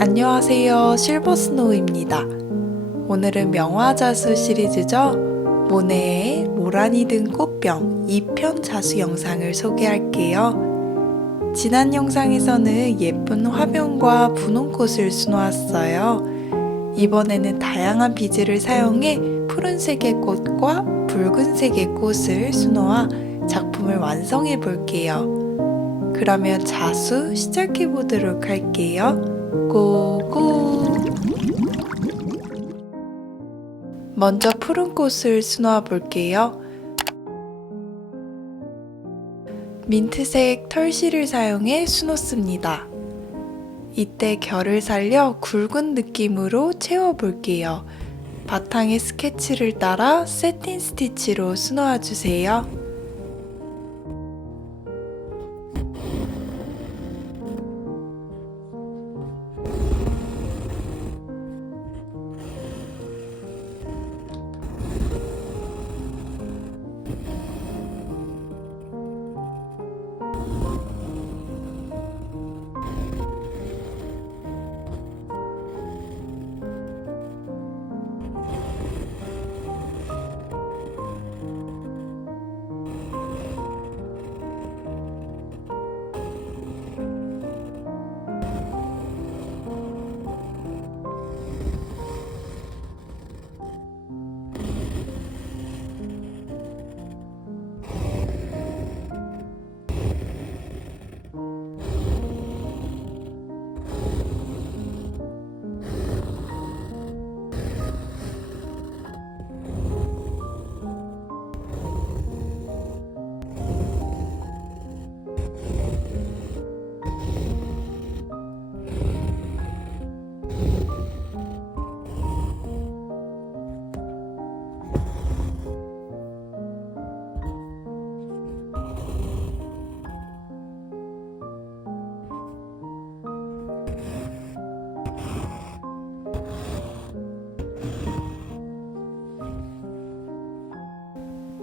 안녕하세요, 실버스노우입니다. 오늘은 명화자수 시리즈죠. 모네의 모란이 든 꽃병 2편 자수 영상을 소개할게요. 지난 영상에서는 예쁜 화병과 분홍꽃을 수놓았어요. 이번에는 다양한 비즈를 사용해 푸른색의 꽃과 붉은색의 꽃을 수놓아 작품을 완성해 볼게요. 그러면 자수 시작해 보도록 할게요. 고고! 먼저 푸른 꽃을 수놓아 볼게요. 민트색 털실을 사용해 수놓습니다. 이때 결을 살려 굵은 느낌으로 채워 볼게요. 바탕에 스케치를 따라 세틴 스티치로 수놓아 주세요.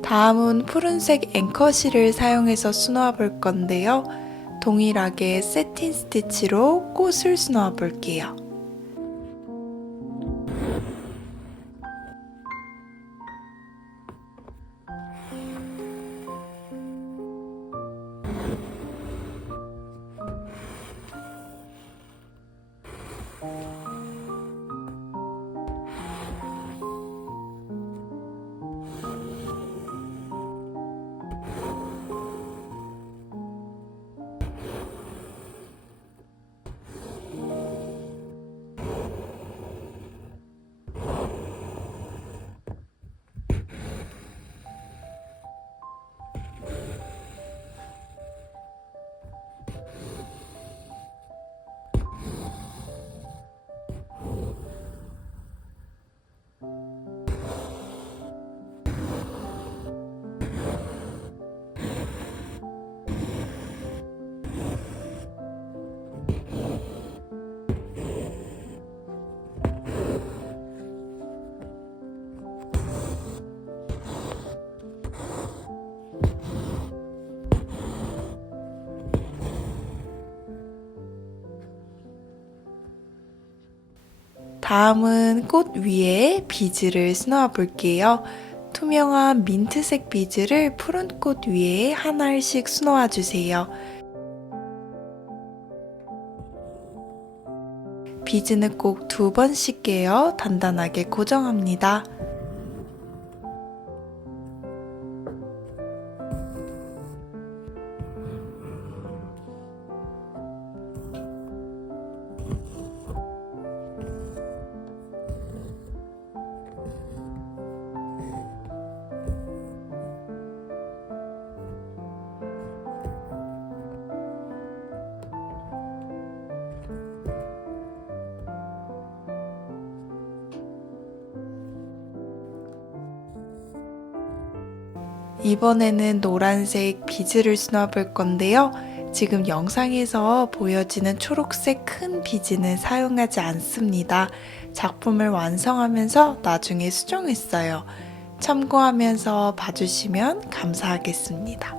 다음은 푸른색 앵커실을 사용해서 수놓아 볼 건데요. 동일하게 세틴 스티치로 꽃을 수놓아 볼게요. 다음은 꽃 위에 비즈를 수놓아 볼게요. 투명한 민트색 비즈를 푸른 꽃 위에 하나씩 수놓아 주세요. 비즈는 꼭 2번씩 깨어 단단하게 고정합니다. 이번에는 노란색 비즈를 수놓아 볼 건데요. 지금 영상에서 보여지는 초록색 큰 비즈는 사용하지 않습니다. 작품을 완성하면서 나중에 수정했어요. 참고하면서 봐주시면 감사하겠습니다.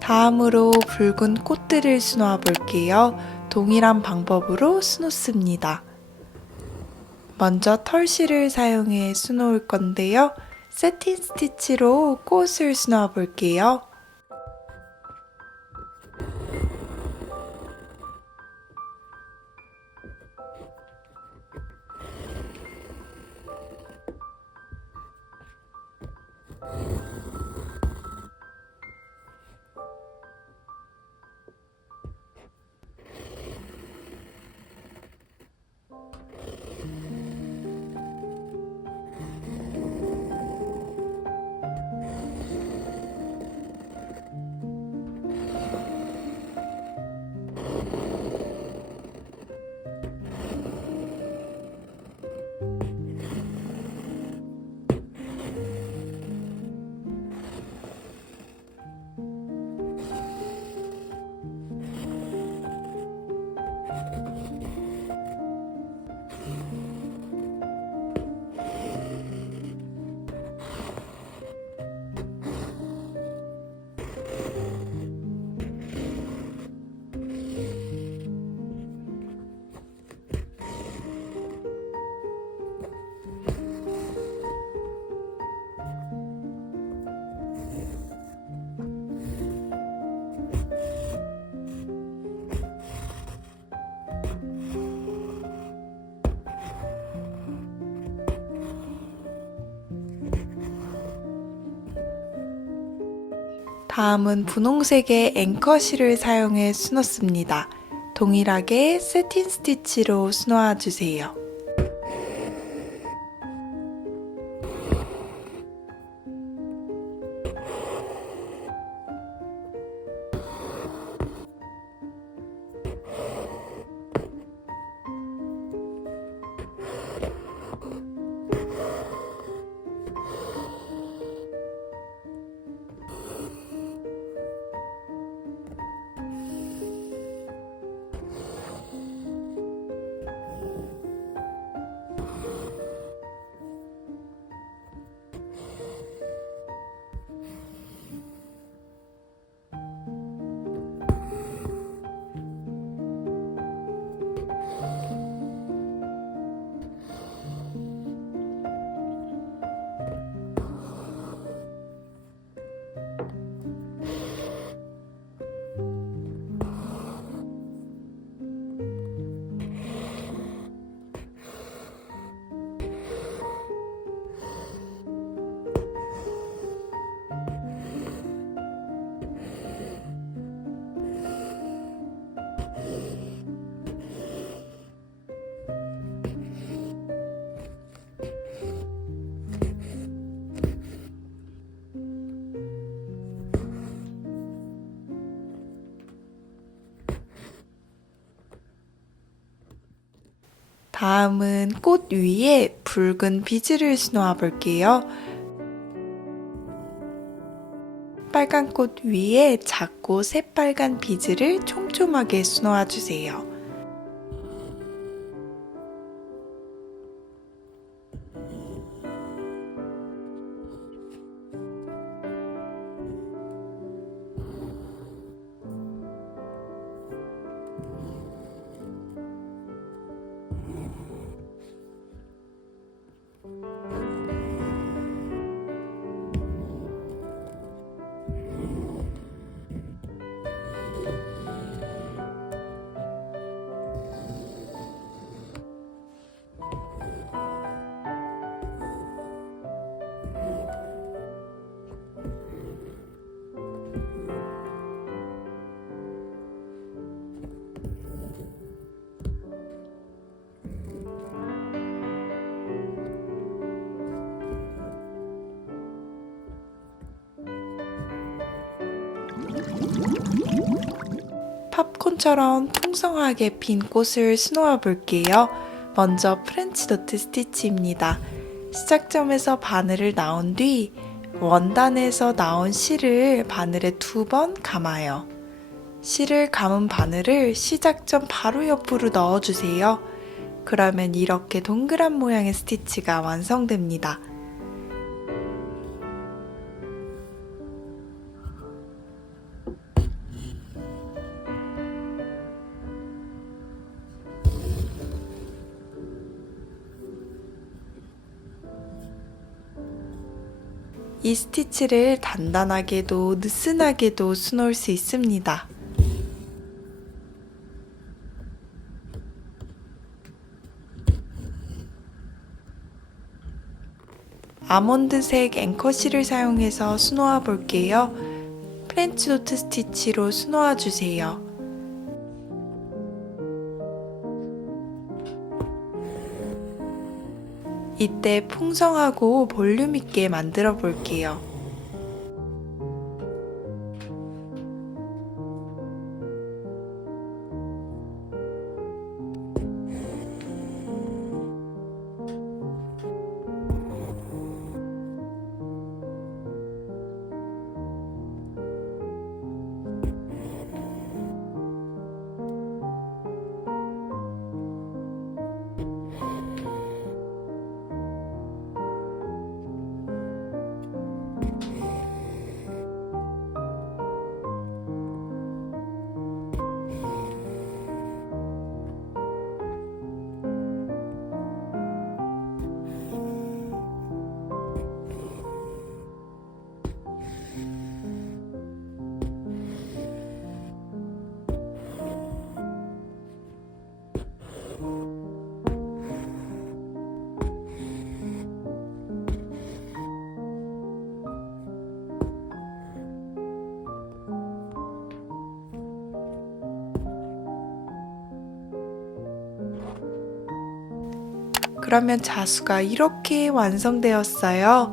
다음으로 붉은 꽃들을 수놓아 볼게요. 동일한 방법으로 수놓습니다. 먼저 털실을 사용해 수놓을 건데요. 세틴 스티치로 꽃을 수놓아 볼게요. 다음은 분홍색의 앵커실을 사용해 수놓습니다. 동일하게 세틴 스티치로 수놓아 주세요. 다음은 꽃 위에 붉은 비즈를 수놓아 볼게요. 빨간 꽃 위에 작고 새빨간 비즈를 촘촘하게 수놓아 주세요. 팝콘처럼 풍성하게 핀 꽃을 수놓아 볼게요. 먼저 프렌치 노트 스티치입니다. 시작점에서 바늘을 나온 뒤 원단에서 나온 실을 바늘에 2번 감아요. 실을 감은 바늘을 시작점 바로 옆으로 넣어주세요. 그러면 이렇게 동그란 모양의 스티치가 완성됩니다. 이 스티치를 단단하게도 느슨하게도 수놓을 수 있습니다. 아몬드색 앵커실을 사용해서 수놓아 볼게요. 프렌치 노트 스티치로 수놓아 주세요. 이때 풍성하고 볼륨 있게 만들어 볼게요. 그러면 자수가 이렇게 완성되었어요.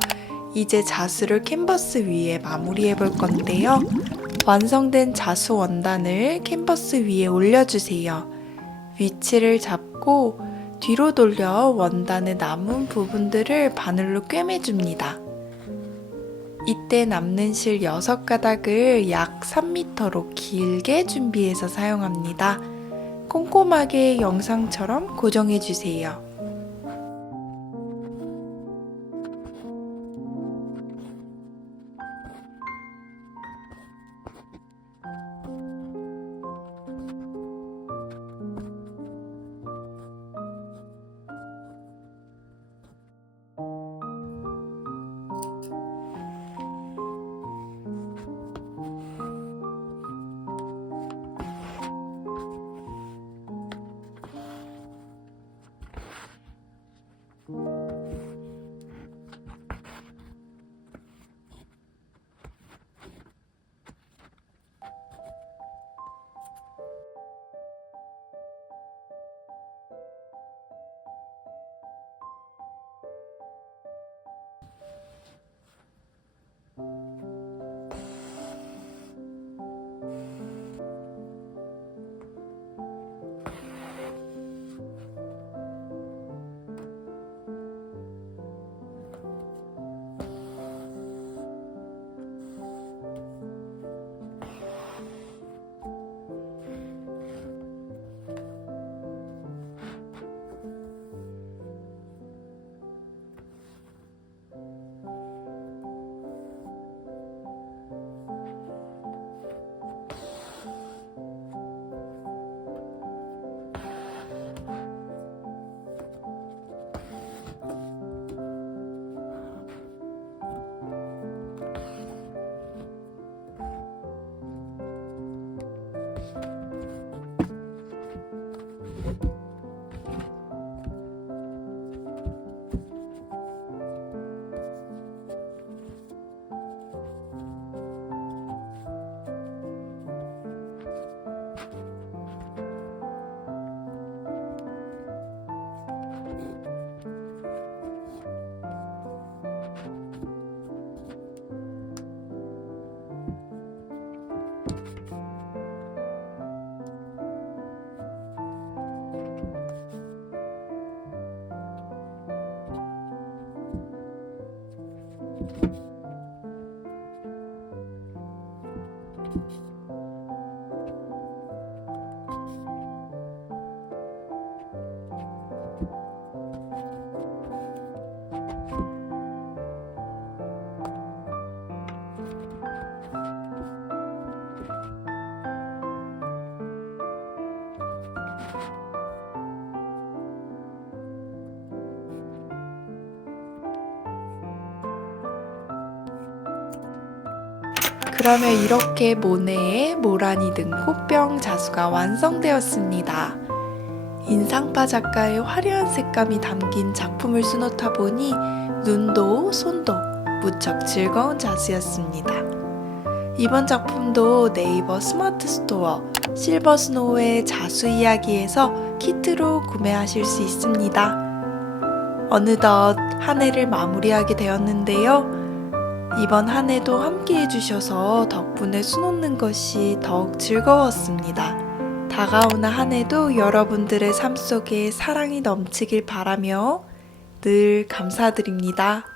이제 자수를 캔버스 위에 마무리해 볼 건데요. 완성된 자수 원단을 캔버스 위에 올려주세요. 위치를 잡고 뒤로 돌려 원단의 남은 부분들을 바늘로 꿰매줍니다. 이때 남는 실 6가닥을 약 3m로 길게 준비해서 사용합니다. 꼼꼼하게 영상처럼 고정해주세요. 그러면 이렇게 모네의 모라니 등 꽃병 자수가 완성되었습니다. 인상파 작가의 화려한 색감이 담긴 작품을 수놓다 보니 눈도 손도 무척 즐거운 자수였습니다. 이번 작품도 네이버 스마트 스토어 실버스노우의 자수 이야기에서 키트로 구매하실 수 있습니다. 어느덧 한 해를 마무리하게 되었는데요. 이번 한 해도 함께 해주셔서 덕분에 수놓는 것이 더욱 즐거웠습니다. 다가오는 한 해도 여러분들의 삶 속에 사랑이 넘치길 바라며 늘 감사드립니다.